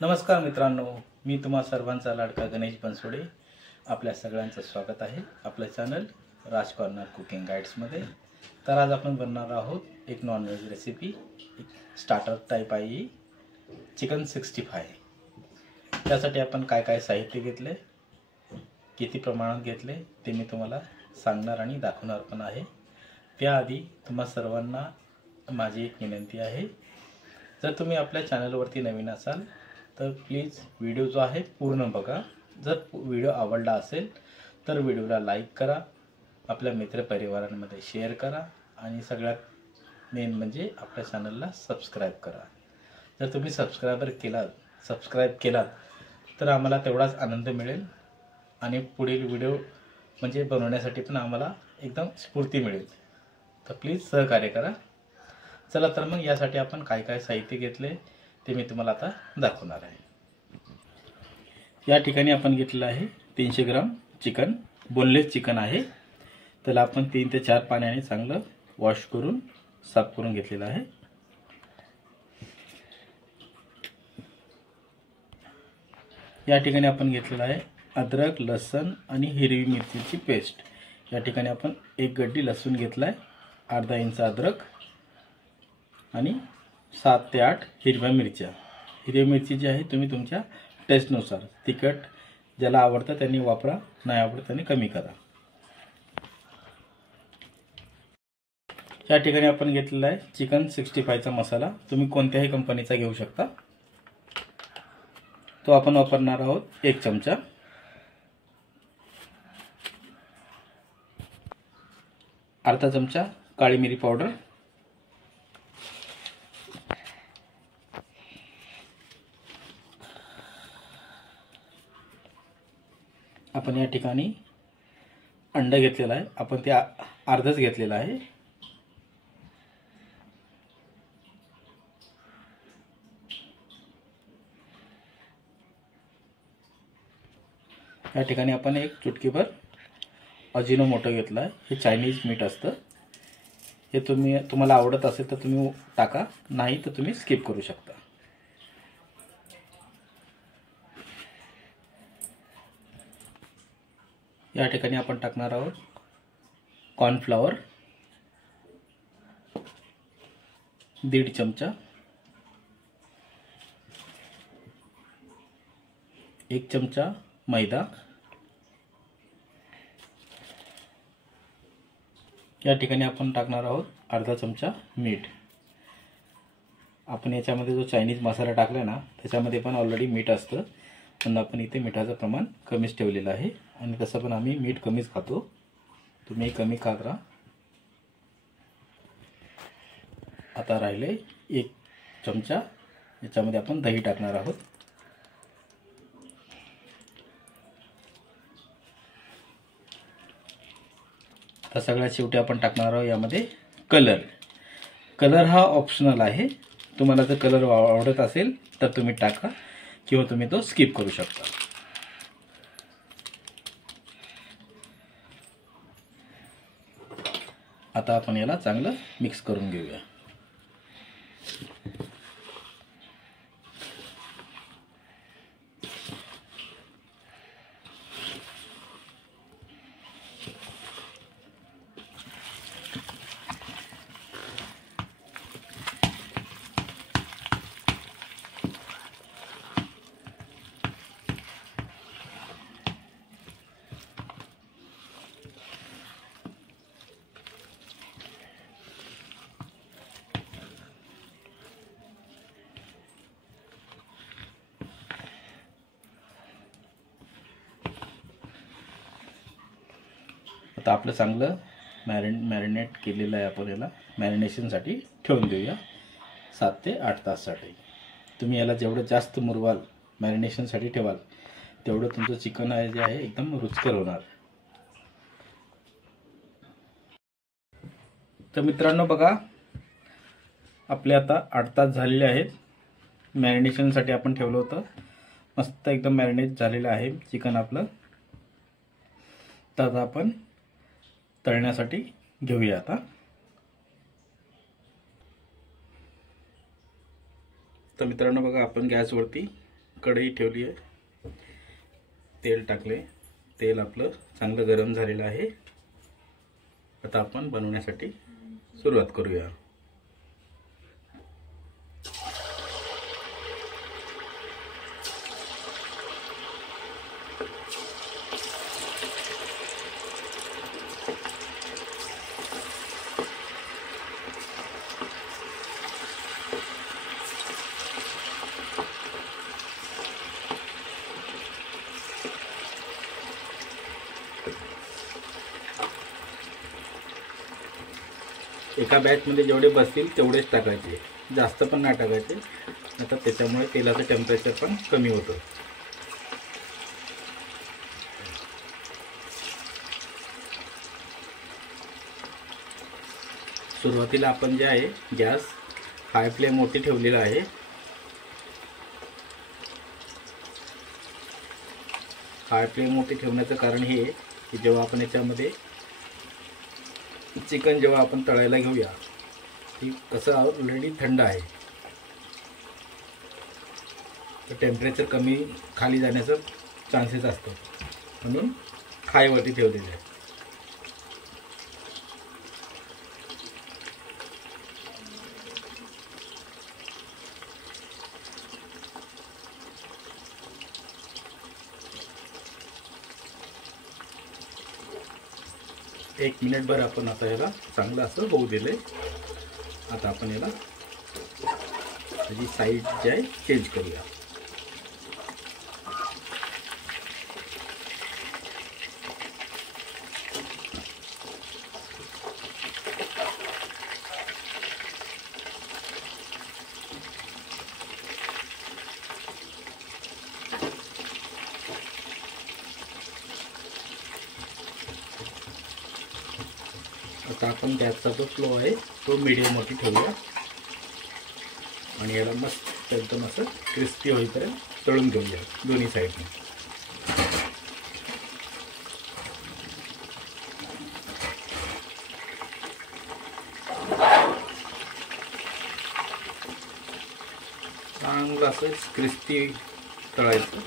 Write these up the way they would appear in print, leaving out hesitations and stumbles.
नमस्कार मित्रांनो, मी तुम्हा सर्वांचा लाडका गणेश बनसोडे आपल्या सगळ्यांचं स्वागत आहे आपल्या चॅनल राज कॉर्नर कुकिंग गाईड्समध्ये। तर आज आपण बनवणार आहोत एक नॉनव्हेज रेसिपी, एक स्टार्टर टाईप आहे चिकन 65। त्यासाठी आपण काय काय साहित्य घेतले, किती प्रमाणात घेतले ते मी तुम्हाला सांगणार आणि दाखवणार पण आहे। त्याआधी तुम्हा सर्वांना माझी एक विनंती आहे, जर तुम्ही आपल्या चॅनलवरती नवीन असाल तर प्लीज व्हिडिओ जो आहे पूर्ण बघा। जर व्हिडिओ आवडला असेल तर व्हिडिओला लाईक करा, आपल्या मित्रपरिवारांमध्ये शेअर करा आणि सगळ्यात मेन म्हणजे आपल्या चॅनलला सबस्क्राईब करा। जर तुम्ही सबस्क्राईब केलात तर आम्हाला तेवढाच आनंद मिळेल आणि पुढील व्हिडिओ म्हणजे बनवण्यासाठी पण आम्हाला एकदम स्फूर्ती मिळेल। तर प्लीज सहकार्य करा। चला तर मग यासाठी आपण काय काय साहित्य घेतले ते मी तुम्हाला आता दाखवणार आहे। या ठिकाणी आपण घेतलेलं आहे 300 ग्राम चिकन, बोनलेस चिकन आहे। त्याला आपण 3 ते 4 पाण्याने चांगलं वॉश करून साफ करून घेतलेलं आहे। या ठिकाणी आपण घेतलेलं आहे अद्रक, लसूण आणि हिरवी मिरचीची पेस्ट। या ठिकाणी आपण 1 गड्डी लसूण घेतलाय, अर्धा इंच अद्रक आणि 7 ते 8 हिरव्या मिरच्या। हिरवी मिरची जी आहे तुम्ही तुमच्या टेस्टनुसार, तिखट ज्याला आवडतं त्यांनी वापरा, नाही आवडत त्यांनी कमी करा। या ठिकाणी आपण घेतलेला आहे चिकन 65 चा मसाला, तुम्ही कोणत्याही कंपनीचा घेऊ शकता। तो आपण वापरणार आहोत 1 चमचा। अर्धा चमचा काळी मिरी पावडर, आपण या ठिकाणी अंड घेतलेला आहे, आपण ते अर्धच घेतलेला आहे। या ठिकाणी आपण 1 चुटकीभर अजिनोमोटो घेतला आहे, हे चायनीज मीठ असतं। हे तुम्हाला आवडत असेल तर तुम्ही टाका, नाही तर तुम्ही स्किप करू शकता। या ठिकाणी आपण टाकणार आहोत कॉर्नफ्लॉवर 1.5 चमचा, 1 चमचा मैदा, या ठिकाणी आपण टाकणार आहोत अर्धा चमचा मीठ। आपण याच्यामध्ये जो चायनीज मसाला टाकला ना त्याच्यामध्ये पण ऑलरेडी मीठ असतं, पण आपण इथे मिठाचं प्रमाण कमीच ठेवलेलं आहे आणि तसं पण आम्ही मीठ कमीच खातो, तुम्ही कमी खात राहा। आता राहिले 1 चमचा, याच्यामध्ये आपण दही टाकणार आहोत। तर सगळ्यात शेवटी आपण टाकणार आहोत यामध्ये कलर। कलर हा ऑप्शनल आहे, तुम्हाला जर कलर आवडत असेल तर तुम्ही टाका किंवा तुम्ही तो स्किप करू शकता। आता आपण याला चांगलं मिक्स करून घेऊया। आता आपलं चांगलं मॅरिनेट केलेलं आहे, आपण याला मॅरिनेशनसाठी ठेवून देऊया 7 ते 8 तासासाठी। तुम्ही याला जेवढं जास्त मुरवाल, मॅरिनेशनसाठी ठेवाल, तेवढं तुमचं चिकन आहे जे आहे एकदम रुचकर होणार। तर मित्रांनो बघा, आपले आता 8 तास झालेले आहेत, मॅरिनेशनसाठी आपण ठेवलं होतं, मस्त एकदम मॅरिनेट झालेलं आहे चिकन आपलं। तर आता आपण तळण्यासाठी घेऊया। आता तर मित्रांनो बघा, आपण गॅसवरती कढई ठेवली आहे, तेल टाकले, तेल आपलं चांगलं गरम झालेलं आहे। आता आपण बनवण्यासाठी सुरुवात करूया। एका बॅचमध्ये जेवढे बसतील तेवढेच टाकायचे, जास्त पण नाही टाकायचे, आता त्याच्यामुळे तेलाचं टेम्परेचर पण कमी होतं। सुरुवातीला आपण जे आहे गॅस हाय फ्लेम वरती ठेवलेला आहे। हाय फ्लेम वरती ठेवण्याचं कारण हे आहे की जेव्हा आपण याच्यामध्ये चिकन जेव्हा आपण तळायला घेऊया, ती कसं ऑलरेडी थंड आहे, तर टेम्परेचर कमी खाली जाण्याचं चान्सेस असतात, म्हणून हायवरती ठेवलेलं आहे। एक मिनिटभर आपण आता याला चांगलं असं होऊ दिले। आता आपण याला त्याची साईड जी आहे चेंज करूया। आता आपण गॅसचा जो फ्लो आहे तो मीडियम वरती ठेवूया आणि याला मस्त एकदम असं क्रिस्पी होईपर्यंत तळून घेऊया दोन्ही साईडने। चांगलं असं क्रिस्पी तळायचं,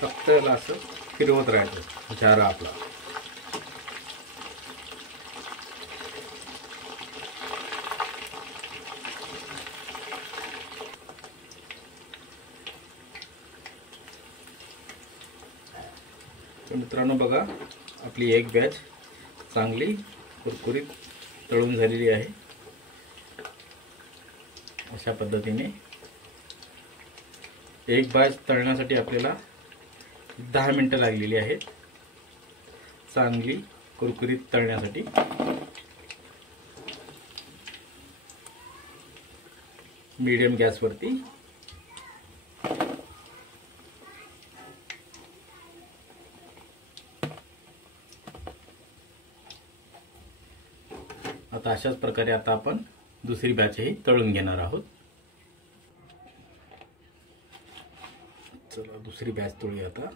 फक्त याला असं फिरवत राहायचं झारा आपला। तर मित्रांनो बघा, आपली एक बॅच चांगली कुरकुरीत तळून झालेली आहे। अशा पद्धतीने एक बॅच तळण्यासाठी आपल्याला 10 मिनिटं लागलेली आहेत, चांगली कुरकुरीत तळण्यासाठी। मीडियम गॅसवरती आता अशाच प्रकारे आता आपण दुसरी बॅचही तळून घेणार आहोत। चला दुसरी बॅच तळूया आता।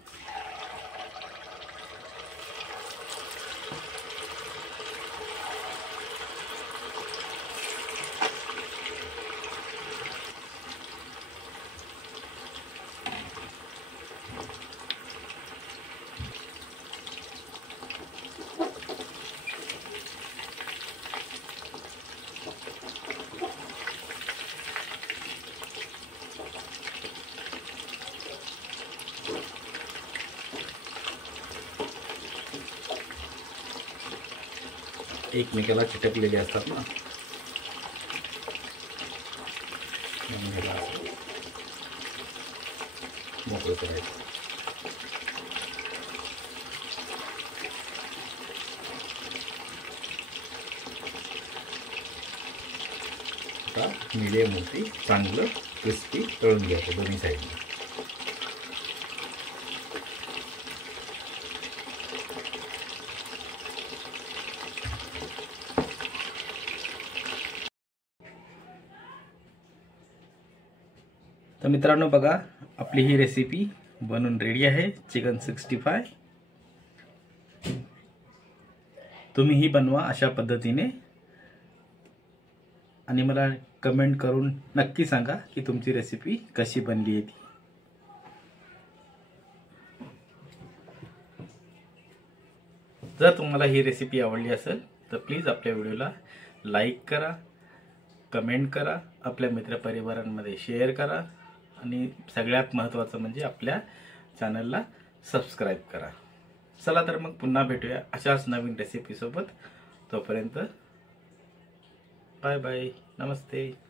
एकमेकाला चिटकलेले असतात ना, मोकळं करायचं। आता मीडियम वरती चांगलं क्रिस्पी तळून घ्यायचं दोन्ही साईडने। तर मित्रांनो बघा, आपली ही रेसिपी बनून रेडी आहे, चिकन 65। तुम्हीही बनवा अशा पद्धतीने आणि मला कमेंट करून नक्की सांगा की तुमची रेसिपी कशी बनली आहे ती. जर तुम्हाला ही रेसिपी आवडली असेल तर प्लीज आपल्या व्हिडिओला लाईक करा, कमेंट करा, आपल्या मित्रपरिवारांमध्ये शेअर करा आणि सगळ्यात महत्त्वाचं म्हणजे आपल्या चॅनलला सबस्क्राईब करा. चला तर मग पुन्हा भेटूया अशाच नवीन रेसिपीसोबत. तोपर्यंत बाय बाय, नमस्ते.